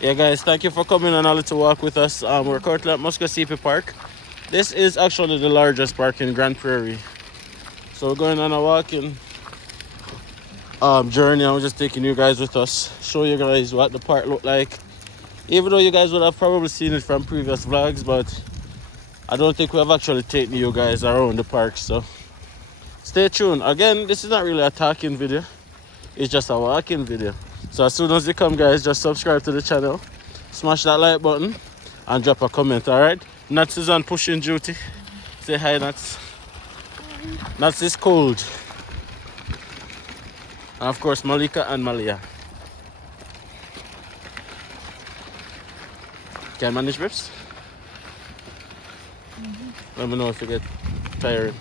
Yeah, guys, thank you for coming on a little walk with us. We're currently at Muskoseepi Park. This is actually the largest park in Grande Prairie. So we're going on a walking journey. I'm just taking you guys with us, show you guys what the park look like. Even though you guys would have probably seen it from previous vlogs, but I don't think we have actually taken you guys around the park. So stay tuned. Again, this is not really a talking video. It's just a walking video. So as soon as you come, guys, just subscribe to the channel, smash that like button, and drop a comment, alright? Nats is on pushing duty. Say hi, Nats. Nats is cold. And of course, Malika and Malia. Can you manage reps? Let me know if you get tired.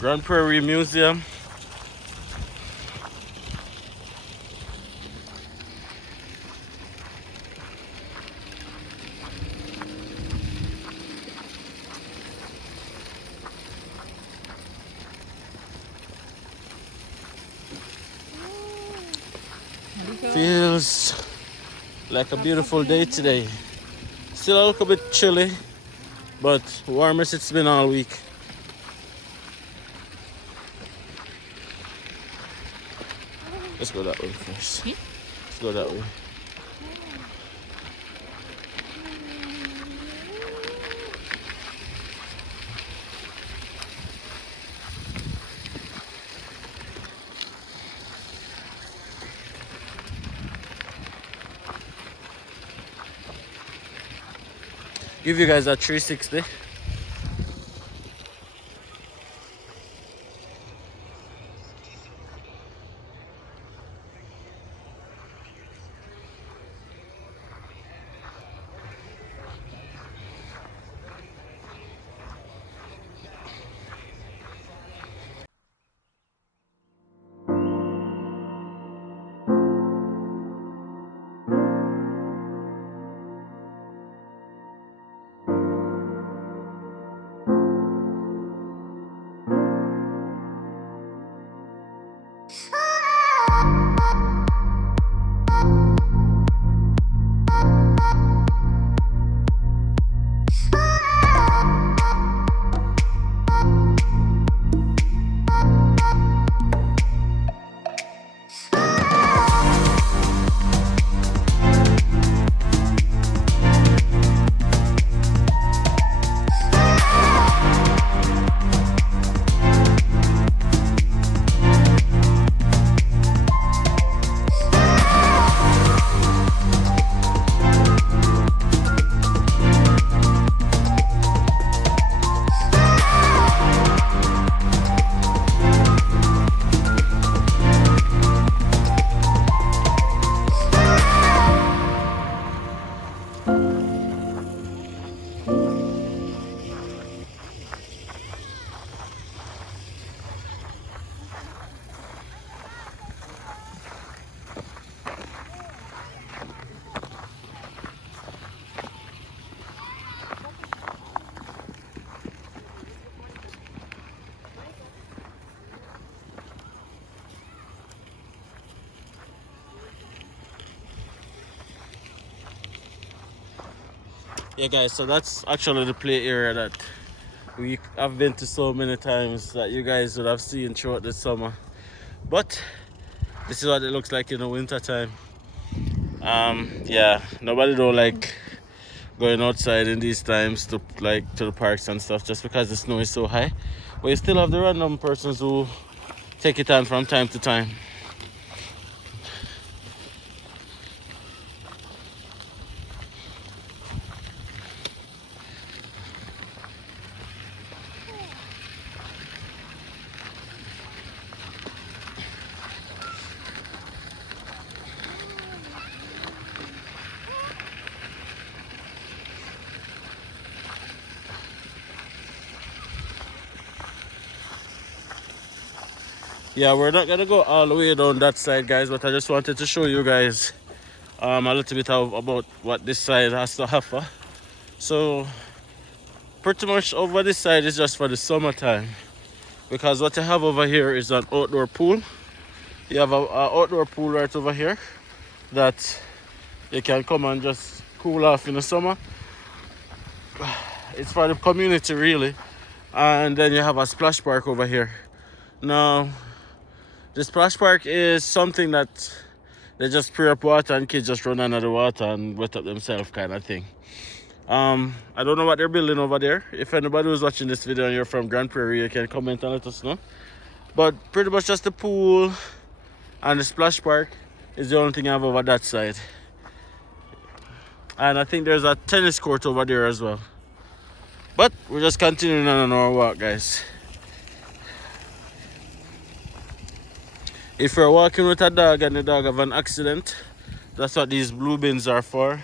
Grande Prairie Museum. Feels like a beautiful day today. Still a little bit chilly, but warmest it's been all week. Let's go that way first. Let's go that way. Give you guys a 360. Yeah, guys, so that's actually the play area that we have been to so many times that you guys would have seen throughout the summer. But this is what it looks like in the winter time. Yeah, nobody don't like going outside in these times to to the parks and stuff just because the snow is so high. But you still have the random persons who take it on from time to time. Yeah, we're not gonna go all the way down that side, guys, but I just wanted to show you guys a little bit of about what this side has to offer. So pretty much over this side is just for the summertime, because what you have over here is an outdoor pool. You have an outdoor pool right over here that you can come and just cool off in the summer. It's for the community really. And then you have a splash park over here. Now the splash park is something that they just spray up water and kids just run under the water and wet up themselves kind of thing. I don't know what they're building over there. If anybody who's watching this video and you're from Grande Prairie, you can comment and let us know. But pretty much just the pool and the splash park is the only thing I have over that side. And I think there's a tennis court over there as well. But we're just continuing on our walk, guys. If you're walking with a dog and the dog have an accident, that's what these blue bins are for.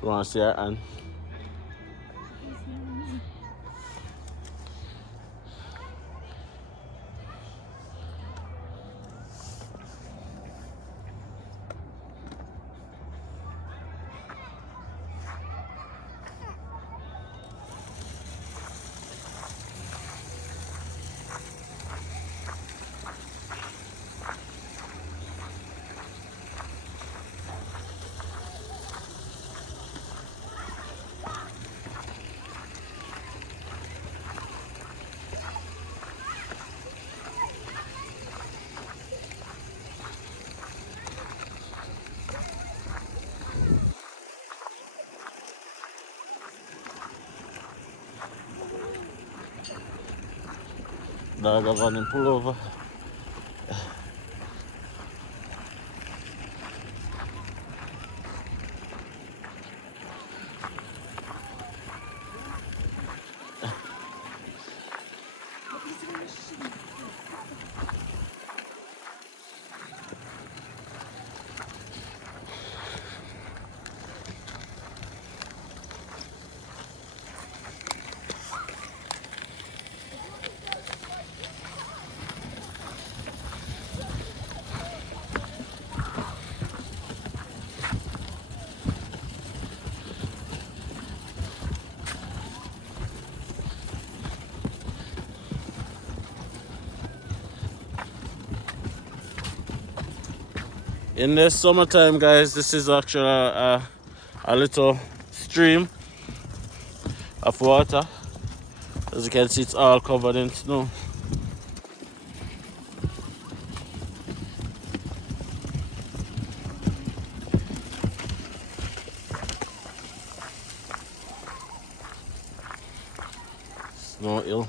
You want to see her hand? Dog have one pull over. In the summertime, guys, this is actually a little stream of water. As you can see, it's all covered in snow. Snow hill.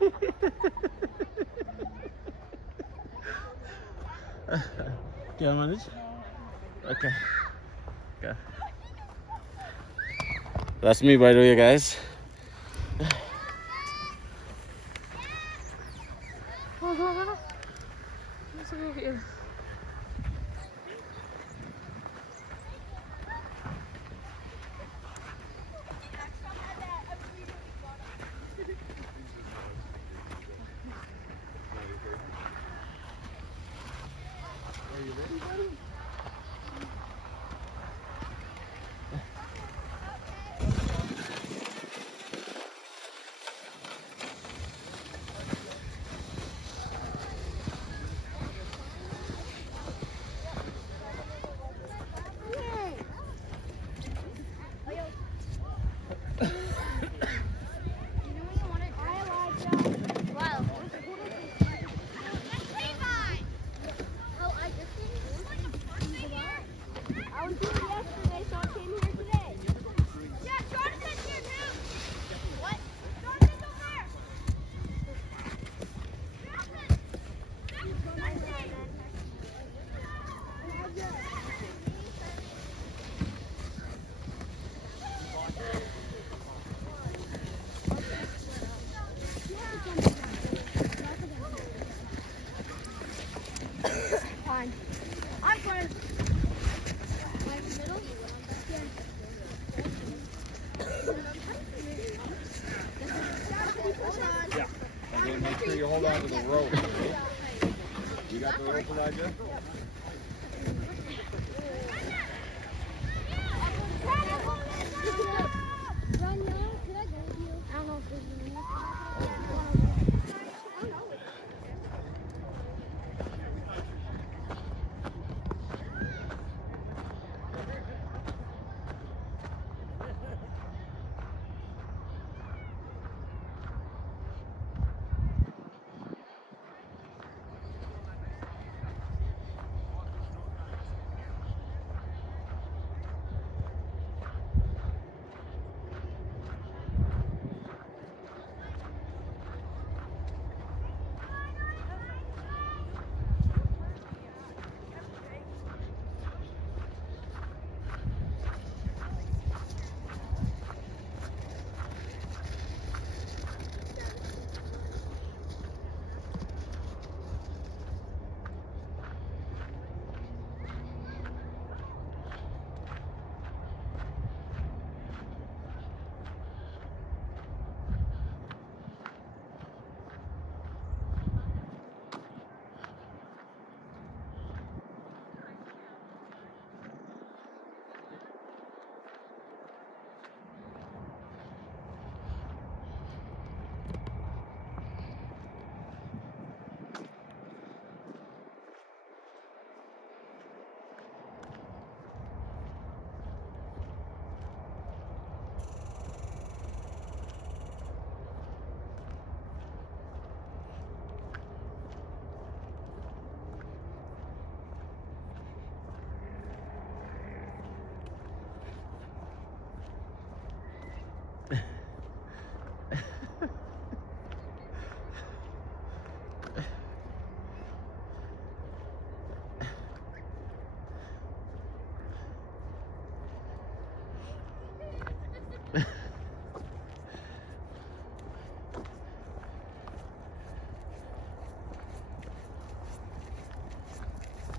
Can you manage? Okay. Okay. That's me, by the way, guys. Make sure you hold on to the rope. Okay? You got the rope, Elijah?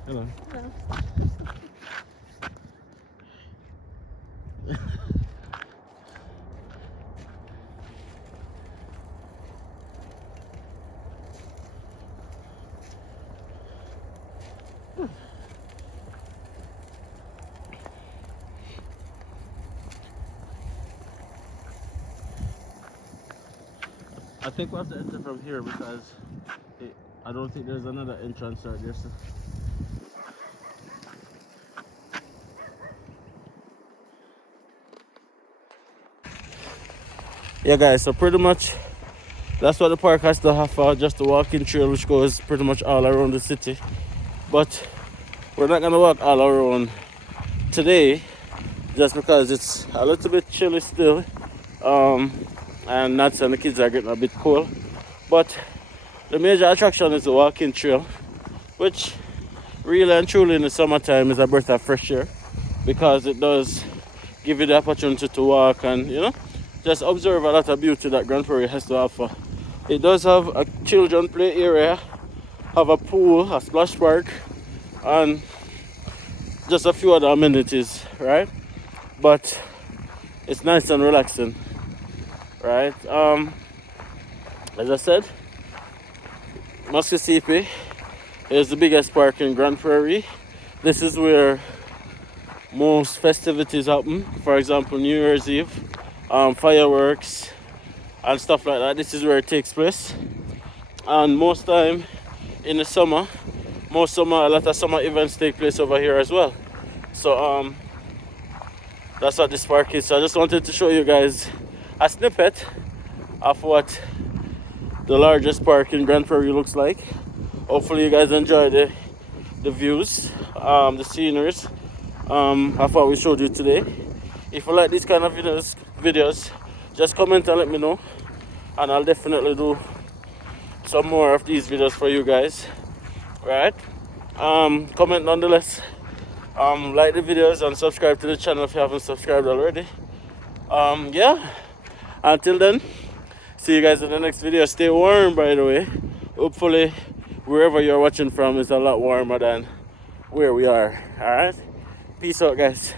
Hello. Hello. I think we have to enter from here because I don't think there's another entrance right there. So. Yeah, guys, so pretty much that's what the park has to offer, just a walking trail which goes pretty much all around the city. But we're not gonna walk all around today just because it's a little bit chilly still. And Nats and the kids are getting a bit cold. But the major attraction is the walking trail, which really and truly in the summertime is a breath of fresh air, because it does give you the opportunity to walk and, you know, just observe a lot of beauty that Grande Prairie has to offer. It does have a children play area, have a pool, a splash park, and just a few other amenities, right? But it's nice and relaxing, right? As I said, Muskoseepi is the biggest park in Grande Prairie. This is where most festivities happen. For example, New Year's Eve, fireworks and stuff like that. This is where it takes place. And most time in the summer, a lot of summer events take place over here as well. So that's what this park is. So I just wanted to show you guys a snippet of what the largest park in Grande Prairie looks like. Hopefully you guys enjoy the views, the sceneries of what we showed you today. If you like these kind of videos, just comment and let me know, and I'll definitely do some more of these videos for you guys. Right? Comment nonetheless. Like the videos and subscribe to the channel if you haven't subscribed already. Yeah. Until then, see you guys in the next video. Stay warm, by the way. Hopefully, wherever you're watching from is a lot warmer than where we are. Alright? Peace out, guys.